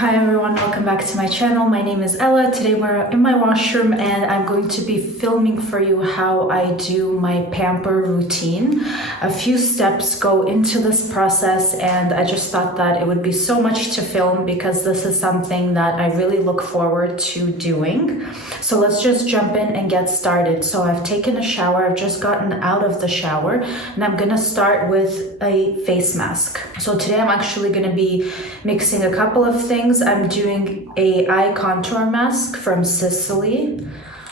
Hi everyone, welcome back to my channel. My name is Ella. Today we're in my washroom and I'm going to be filming for you how I do my pamper routine. A few steps go into this process and I just thought that it would be so much to film because this is something that I really look forward to doing. So let's just jump in and get started. So I've taken a shower, I've just gotten out of the shower and I'm gonna start with a face mask. So today I'm actually gonna be mixing a couple of things. I'm doing a eye contour mask from Sicily.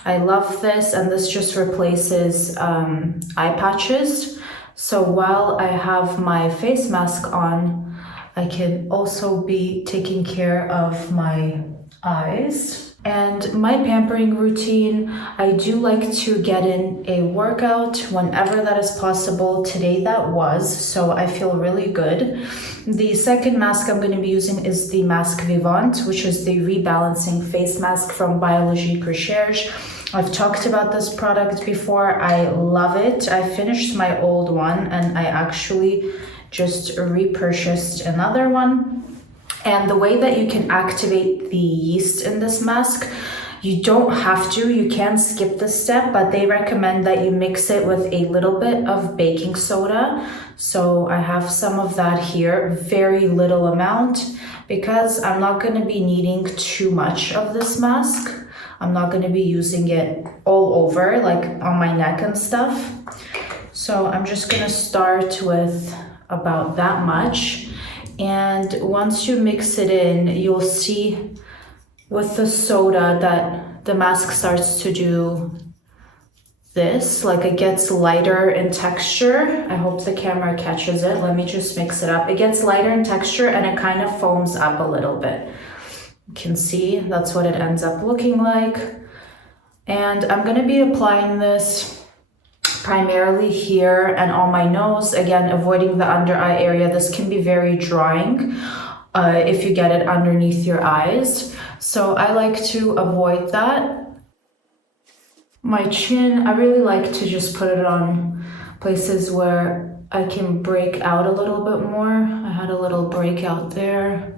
I love this, and this just replaces eye patches. So while I have my face mask on, I can also be taking care of my eyes. And my pampering routine, I do like to get in a workout whenever that is possible. Today that was, so I feel really good. The second mask I'm going to be using is the Mask Vivant, which is the rebalancing face mask from Biologique Recherche. I've talked about this product before. I love it. I finished my old one and I actually just repurchased another one. And the way that you can activate the yeast in this mask, you don't have to, you can skip this step, but they recommend that you mix it with a little bit of baking soda. So I have some of that here, very little amount, because I'm not going to be needing too much of this mask. I'm not going to be using it all over, like on my neck and stuff. So I'm just going to start with about that much. And once you mix it in, you'll see with the soda that the mask starts to do this, like it gets lighter in texture. I hope the camera catches it. Let me just mix it up. It gets lighter in texture and it kind of foams up a little bit. You can see that's what it ends up looking like. And I'm going to be applying this primarily here and on my nose, again avoiding the under eye area. This can be very drying if you get it underneath your eyes, so I like to avoid that. My chin, I really like to just put it on places where I can break out a little bit more. I had a little breakout there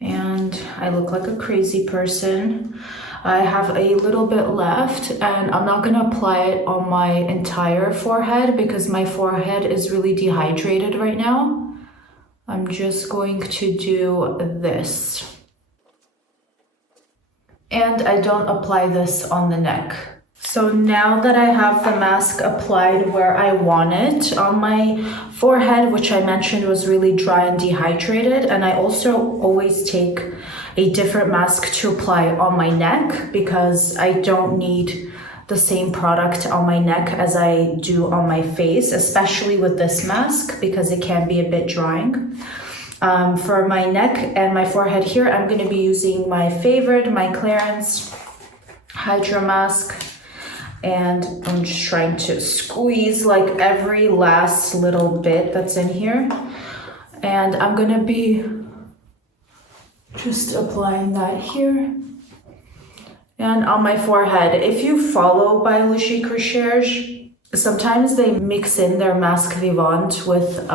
and I look like a crazy person. I have a little bit left and I'm not going to apply it on my entire forehead because my forehead is really dehydrated right now. I'm just going to do this. And I don't apply this on the neck. So now that I have the mask applied where I want it, on my forehead, which I mentioned was really dry and dehydrated, and I also always take a different mask to apply on my neck because I don't need the same product on my neck as I do on my face, especially with this mask because it can be a bit drying. For my neck and my forehead here, I'm going to be using my favorite, my Clarins Hydra Mask. And I'm just trying to squeeze like every last little bit that's in here. And I'm going to be just applying that here and on my forehead. If you follow Biologique Recherche, sometimes they mix in their Mask Vivant with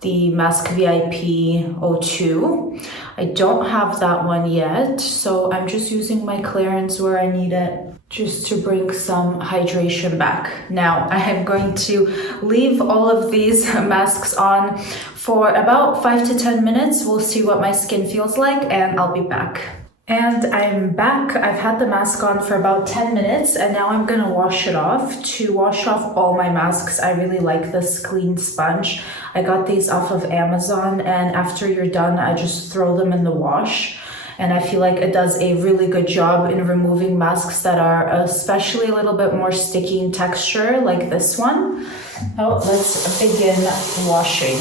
the Mask VIP 02. I don't have that one yet, so I'm just using my Clarins where I need it just to bring some hydration back. Now I am going to leave all of these masks on for about 5 to 10 minutes. We'll see what my skin feels like and I'll be back. And I'm back. I've had the mask on for about 10 minutes and now I'm gonna wash it off. To wash off all my masks, I really like this clean sponge. I got these off of Amazon and after you're done, I just throw them in the wash. And I feel like it does a really good job in removing masks that are especially a little bit more sticky in texture, like this one. Now let's begin washing.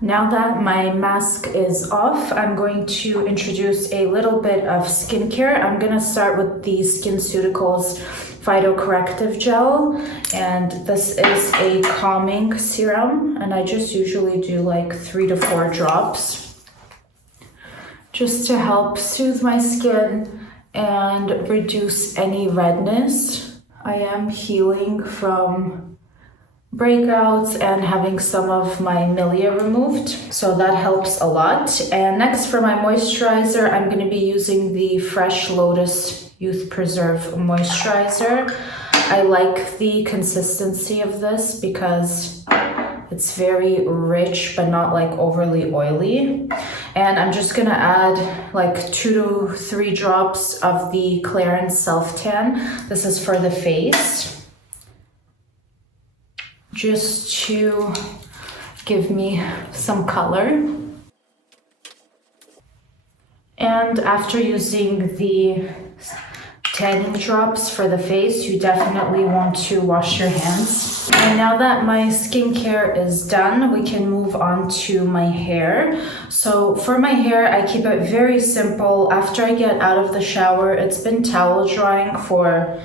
Now that my mask is off, I'm going to introduce a little bit of skincare. I'm going to start with the SkinCeuticals Phytocorrective Gel, and this is a calming serum, and I just usually do like 3 to 4 drops just to help soothe my skin and reduce any redness. I am healing from breakouts and having some of my milia removed, so that helps a lot. And next, for my moisturizer, I'm going to be using the Fresh Lotus Youth Preserve moisturizer. I like the consistency of this because it's very rich but not like overly oily. And I'm just gonna add like 2 to 3 drops of the Clarins Self Tan. This is for the face, just to give me some color. And after using the tanning drops for the face, you definitely want to wash your hands. And now that my skincare is done, we can move on to my hair. So for my hair, I keep it very simple. After I get out of the shower, it's been towel drying for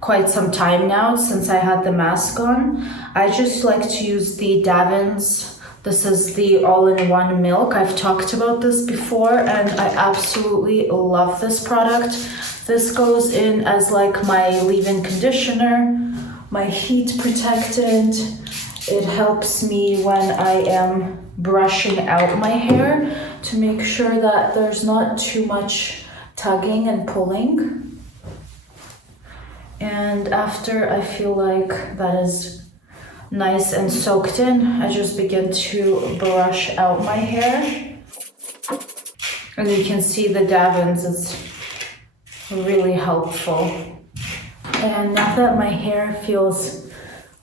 quite some time now since I had the mask on. I just like to use the Davins. This is the all-in-one milk. I've talked about this before and I absolutely love this product. This goes in as like my leave-in conditioner, my heat protectant. It helps me when I am brushing out my hair to make sure that there's not too much tugging and pulling. And after I feel like that is nice and soaked in, I just begin to brush out my hair. And you can see the Davins, it's really helpful. And now that my hair feels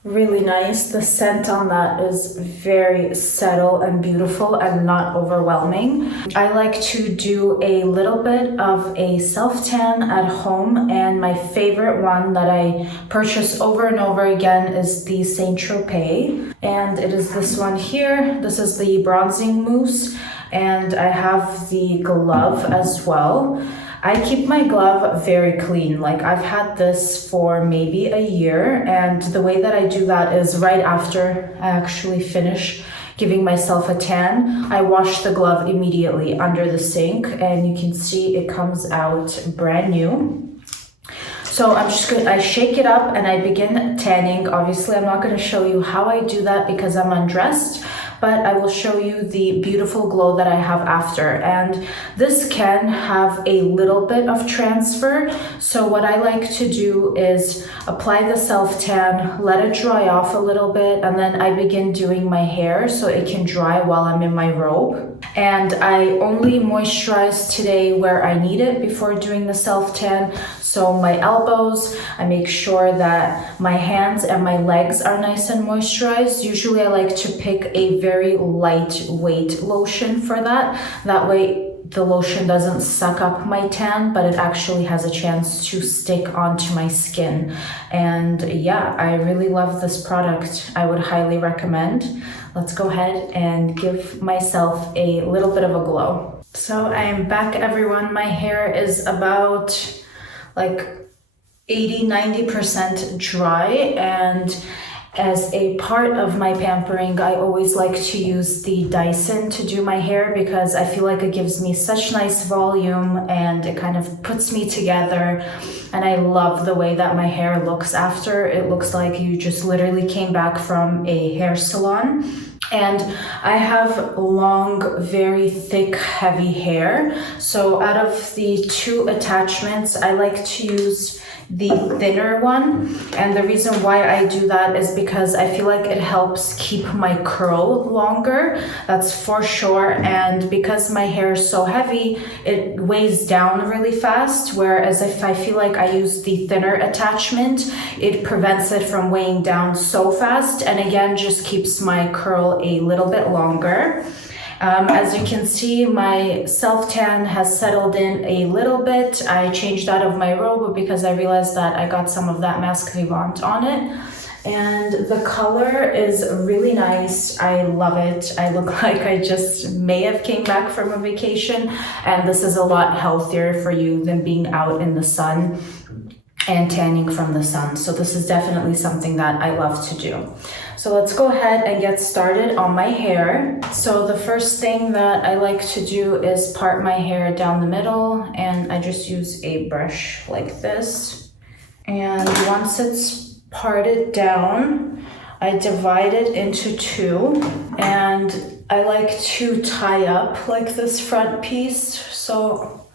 really nice, the scent on that is very subtle and beautiful and not overwhelming. I like to do a little bit of a self-tan at home, and my favorite one that I purchase over and over again is the St.Tropez, and it is this one here. This is the bronzing mousse, and I have the glove as well. I keep my glove very clean. Like, I've had this for maybe a year, and the way that I do that is right after I actually finish giving myself a tan, I wash the glove immediately under the sink, and you can see it comes out brand new. So I shake it up and I begin tanning. Obviously, I'm not going to show you how I do that because I'm undressed, but I will show you the beautiful glow that I have after. And this can have a little bit of transfer. So what I like to do is apply the self-tan, let it dry off a little bit, and then I begin doing my hair so it can dry while I'm in my robe. And I only moisturize today where I need it before doing the self-tan. So my elbows, I make sure that my hands and my legs are nice and moisturized. Usually I like to pick a very lightweight lotion for that. That way the lotion doesn't suck up my tan, but it actually has a chance to stick onto my skin. And yeah, I really love this product. I would highly recommend. Let's go ahead and give myself a little bit of a glow. So I'm back, everyone. My hair is about like 80-90% dry, and as a part of my pampering, I always like to use the Dyson to do my hair because I feel like it gives me such nice volume and it kind of puts me together, and I love the way that my hair looks after. It looks like you just literally came back from a hair salon. And I have long, very thick, heavy hair. So out of the 2 attachments, I like to use the thinner one. And the reason why I do that is because I feel like it helps keep my curl longer. That's for sure. And because my hair is so heavy, it weighs down really fast. Whereas if I feel like I use the thinner attachment, it prevents it from weighing down so fast. And again, just keeps my curl a little bit longer. As you can see, my self-tan has settled in a little bit. I changed out of my robe because I realized that I got some of that Masque Vivant on it. And the color is really nice. I love it. I look like I just may have came back from a vacation. And this is a lot healthier for you than being out in the sun and tanning from the sun. So this is definitely something that I love to do. So let's go ahead and get started on my hair. So the first thing that I like to do is part my hair down the middle, and I just use a brush like this. And once it's parted down, I divide it into two, and I like to tie up like this front piece, so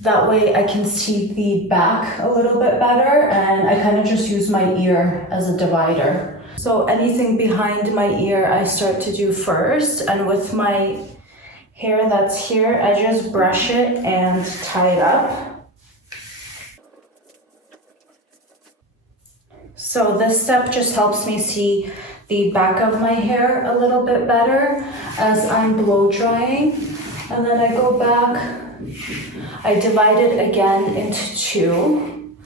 that way I can see the back a little bit better, and I kind of just use my ear as a divider. So anything behind my ear I start to do first, and with my hair that's here, I just brush it and tie it up. So this step just helps me see the back of my hair a little bit better as I'm blow drying. And then I go back, I divide it again into two.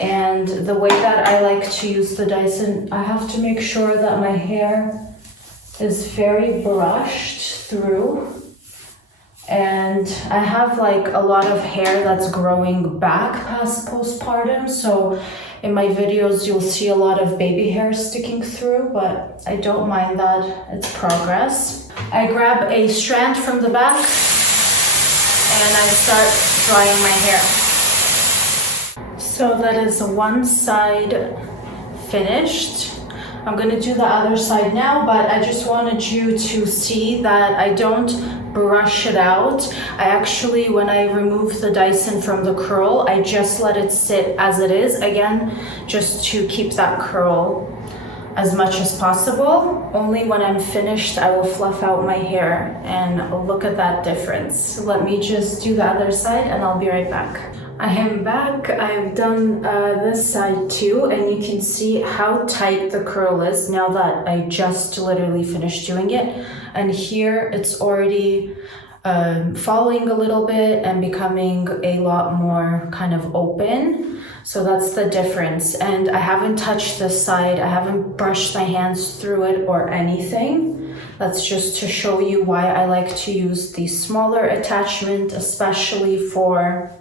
And the way that I like to use the Dyson, I have to make sure that my hair is very brushed through. And I have like a lot of hair that's growing back past postpartum, so in my videos you'll see a lot of baby hair sticking through, but I don't mind that, it's progress. I grab a strand from the back and I start drying my hair. So that is one side finished. I'm gonna do the other side now, but I just wanted you to see that I don't brush it out. I actually, when I remove the Dyson from the curl, I just let it sit as it is, again, just to keep that curl as much as possible. Only when I'm finished, I will fluff out my hair, and look at that difference. Let me just do the other side and I'll be right back. I am back. I've done this side too, and you can see how tight the curl is now that I just literally finished doing it. And here it's already falling a little bit and becoming a lot more kind of open. So that's the difference. And I haven't touched this side. I haven't brushed my hands through it or anything. That's just to show you why I like to use the smaller attachment, especially for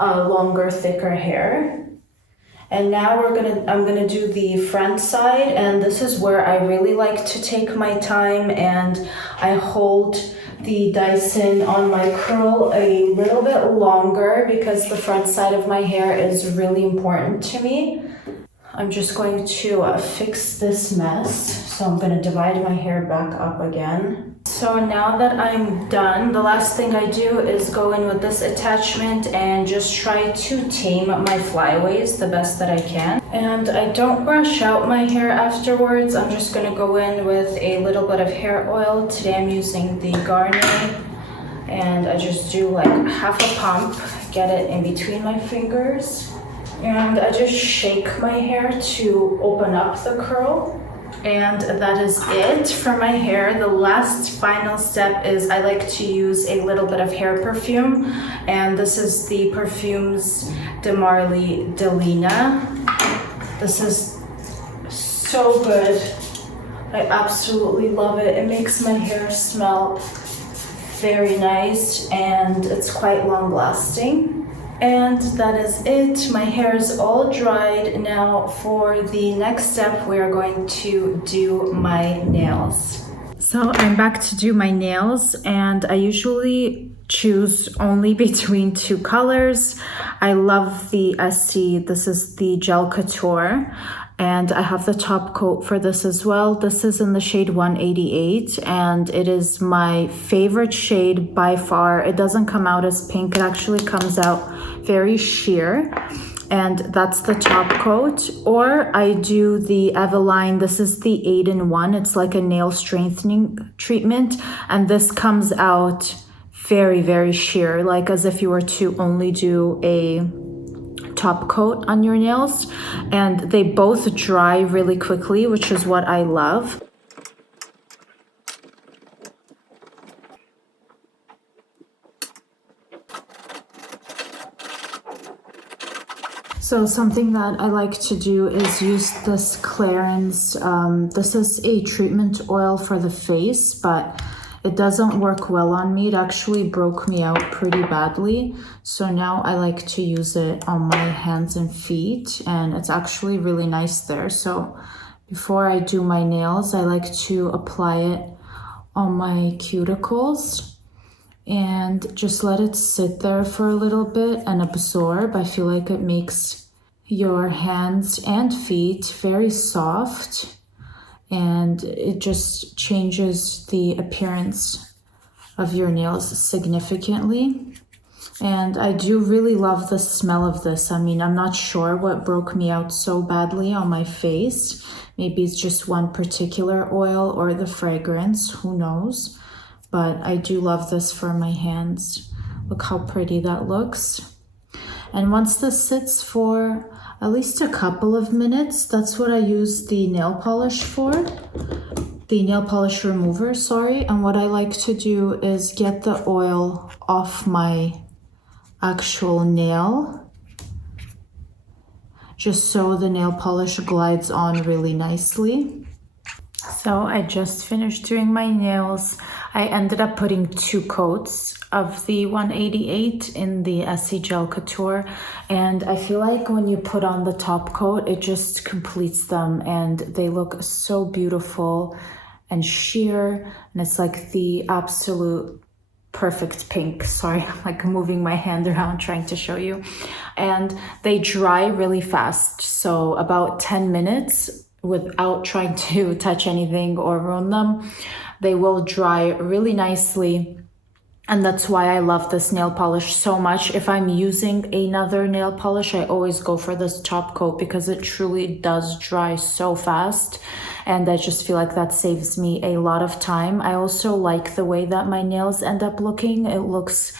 longer, thicker hair. And now I'm gonna do the front side, and this is where I really like to take my time, and I hold the Dyson on my curl a little bit longer because the front side of my hair is really important to me. I'm just going to fix this mess. So I'm gonna divide my hair back up again. So now that I'm done, the last thing I do is go in with this attachment and just try to tame my flyaways the best that I can. And I don't brush out my hair afterwards. I'm just gonna go in with a little bit of hair oil. Today I'm using the Garnier, and I just do like half a pump, get it in between my fingers. And I just shake my hair to open up the curl. And that is it for my hair. The last final step is I like to use a little bit of hair perfume, and this is the Perfumes de Marly Delina. This is so good. I absolutely love it. It makes my hair smell very nice, and it's quite long lasting. And that is it. My hair is all dried. Now for the next step, we are going to do my nails. So I'm back to do my nails, and I usually choose only between two colors. I love the Essie. This is the Gel Couture, and I have the top coat for this as well. This is in the shade 188, and it is my favorite shade by far. It doesn't come out as pink. It actually comes out very sheer, and that's the top coat. Or I do the Eveline. This is the 8-in-1. It's like a nail strengthening treatment, and this comes out very, very sheer, like as if you were to only do a top coat on your nails. And they both dry really quickly, which is what I love. So something that I like to do is use this Clarins. This is a treatment oil for the face, but it doesn't work well on me. It actually broke me out pretty badly. So now I like to use it on my hands and feet, and it's actually really nice there. So before I do my nails, I like to apply it on my cuticles and just let it sit there for a little bit and absorb. I feel like it makes your hands and feet very soft, and it just changes the appearance of your nails significantly. And I do really love the smell of this. I mean, I'm not sure what broke me out so badly on my face. Maybe it's just one particular oil or the fragrance, who knows? But I do love this for my hands. Look how pretty that looks. And once this sits for at least a couple of minutes, that's what I use the nail polish for. The nail polish remover, sorry. And what I like to do is get the oil off my actual nail, just so the nail polish glides on really nicely. So I just finished doing my nails. I ended up putting 2 coats of the 188 in the Essie Gel Couture, and I feel like when you put on the top coat, it just completes them, and they look so beautiful and sheer, and it's like the absolute perfect pink. Sorry, I'm like moving my hand around trying to show you. And they dry really fast, so about 10 minutes without trying to touch anything or ruin them, they will dry really nicely. And that's why I love this nail polish so much. If I'm using another nail polish, I always go for this top coat because it truly does dry so fast. And I just feel like that saves me a lot of time. I also like the way that my nails end up looking. It looks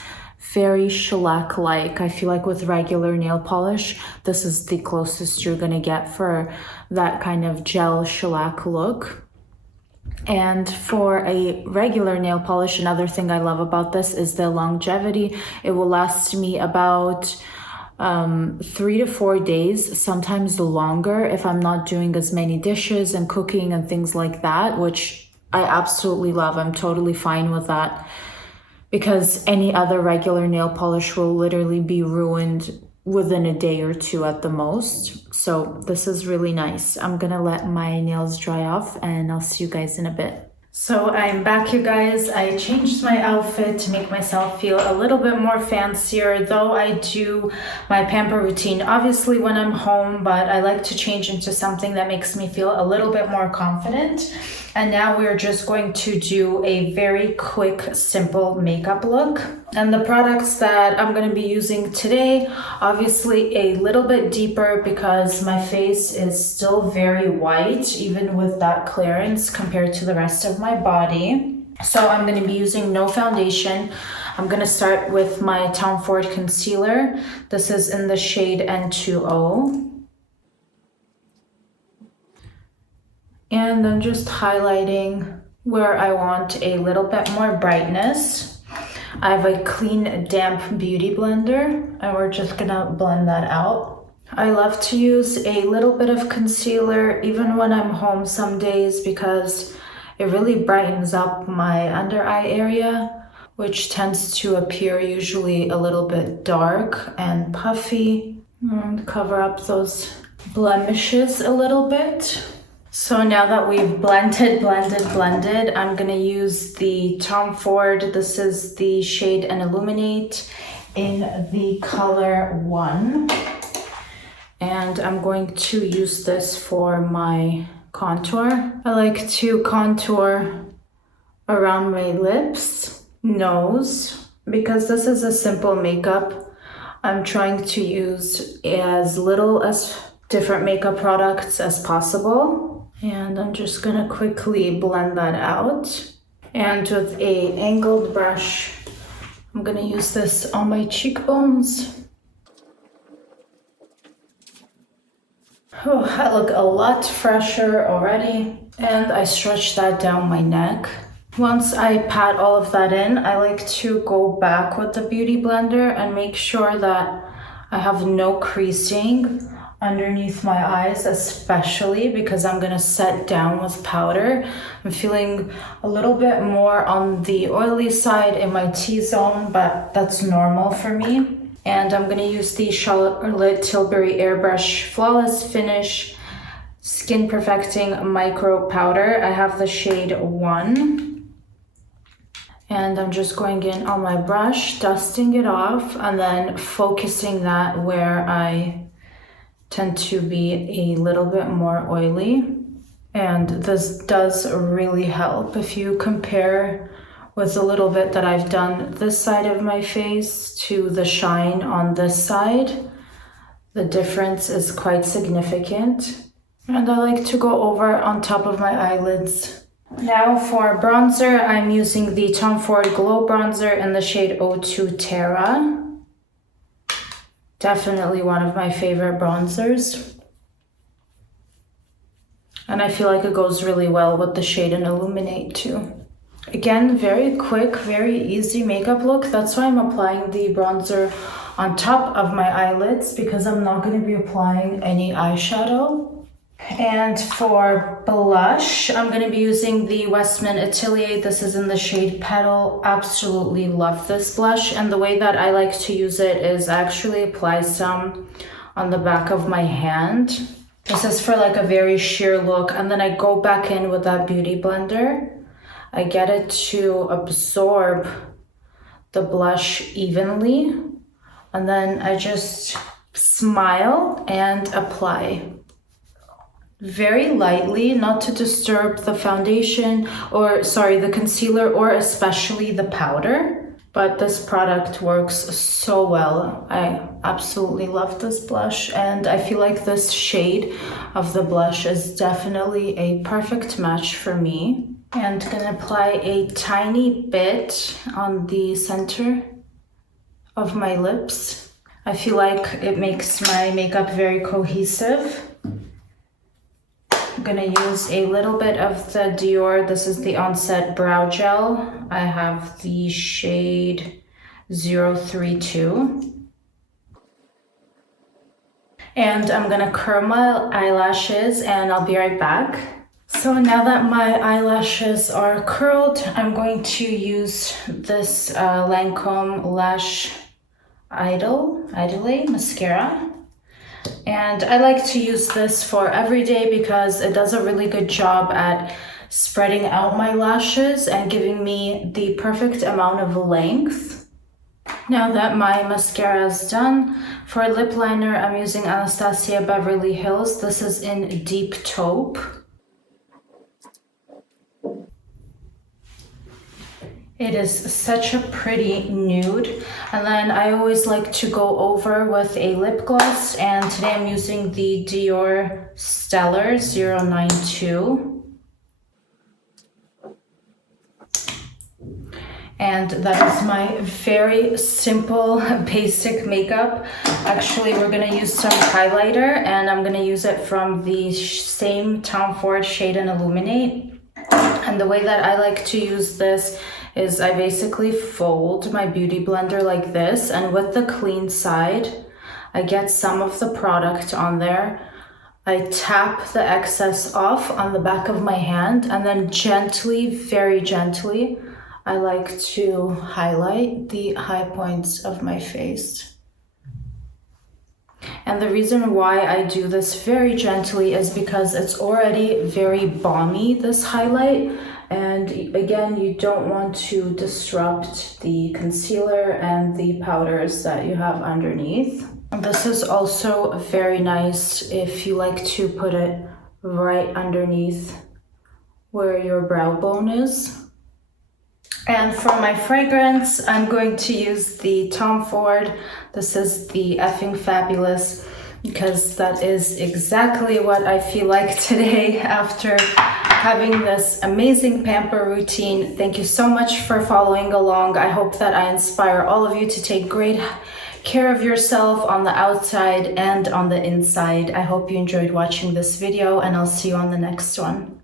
very shellac-like. I feel like with regular nail polish, this is the closest you're gonna get for that kind of gel shellac look. And for a regular nail polish, another thing I love about this is the longevity. It will last me about 3 to 4 days, sometimes longer if I'm not doing as many dishes and cooking and things like that, which I absolutely love. I'm totally fine with that, because any other regular nail polish will literally be ruined within a day or 2 at the most. So this is really nice. I'm gonna let my nails dry off and I'll see you guys in a bit. So I'm back, you guys. I changed my outfit to make myself feel a little bit more fancier, though I do my pamper routine obviously when I'm home, but I like to change into something that makes me feel a little bit more confident. And now we're just going to do a very quick, simple makeup look. And the products that I'm going to be using today, obviously a little bit deeper because my face is still very white, even with that clearance compared to the rest of my body. So I'm going to be using no foundation. I'm going to start with my Tom Ford concealer. This is in the shade N2O. And I'm just highlighting where I want a little bit more brightness. I have a clean, damp beauty blender, and we're just gonna blend that out. I love to use a little bit of concealer even when I'm home some days because it really brightens up my under eye area, which tends to appear usually a little bit dark and puffy. And cover up those blemishes a little bit. So now that we've blended, I'm gonna use the Tom Ford. This is the shade and Illuminate in the color 1. And I'm going to use this for my contour. I like to contour around my lips, nose, because this is a simple makeup. I'm trying to use as little as different makeup products as possible. And I'm just gonna quickly blend that out. And with a angled brush, I'm gonna use this on my cheekbones. Oh, I look a lot fresher already. And I stretch that down my neck. Once I pat all of that in, I like to go back with the Beauty Blender and make sure that I have no creasing underneath my eyes, especially because I'm gonna set down with powder. I'm feeling a little bit more on the oily side in my T-zone, but that's normal for me. And I'm gonna use the Charlotte Tilbury Airbrush Flawless Finish Skin Perfecting Micro Powder. I have the shade 1. And I'm just going in on my brush, dusting it off, and then focusing that where I tend to be a little bit more oily. And this does really help. If you compare with the little bit that I've done this side of my face to the shine on this side, the difference is quite significant. And I like to go over on top of my eyelids. Now for bronzer, I'm using the Tom Ford Glow Bronzer in the shade 02 Terra. Definitely one of my favorite bronzers. And I feel like it goes really well with the shade in Illuminate too. Again, very quick, very easy makeup look. That's why I'm applying the bronzer on top of my eyelids, because I'm not going to be applying any eyeshadow. And for blush, I'm going to be using the Westman Atelier. This is in the shade Petal. Absolutely love this blush. And the way that I like to use it is I actually apply some on the back of my hand. This is for like a very sheer look. And then I go back in with that beauty blender. I get it to absorb the blush evenly. And then I just smile and apply. Very lightly, not to disturb the foundation, or sorry, the concealer, or especially the powder. But this product works so well. I absolutely love this blush, and I feel like this shade of the blush is definitely a perfect match for me. And gonna apply a tiny bit on the center of my lips. I feel like it makes my makeup very cohesive. I'm gonna use a little bit of the Dior. This is the Onset Brow Gel. I have the shade 032. And I'm gonna curl my eyelashes and I'll be right back. So now that my eyelashes are curled, I'm going to use this Lancome Lash Idol mascara. And I like to use this for every day because it does a really good job at spreading out my lashes and giving me the perfect amount of length. Now that my mascara is done, for a lip liner, I'm using Anastasia Beverly Hills. This is in Deep Taupe. It is such a pretty nude. And then I always like to go over with a lip gloss, and today I'm using the Dior Stellar 092. And that is my very simple, basic makeup. Actually, we're gonna use some highlighter, and I'm gonna use it from the same Tom Ford Shade and Illuminate. And the way that I like to use this is I basically fold my beauty blender like this, and with the clean side, I get some of the product on there. I tap the excess off on the back of my hand, and then gently, very gently, I like to highlight the high points of my face. And the reason why I do this very gently is because it's already very balmy, this highlight. And again, you don't want to disrupt the concealer and the powders that you have underneath. This is also very nice if you like to put it right underneath where your brow bone is. And for my fragrance, I'm going to use the Tom Ford. This is the Effing Fabulous, because that is exactly what I feel like today after having this amazing pamper routine. Thank you so much for following along. I hope that I inspire all of you to take great care of yourself on the outside and on the inside. I hope you enjoyed watching this video, and I'll see you on the next one.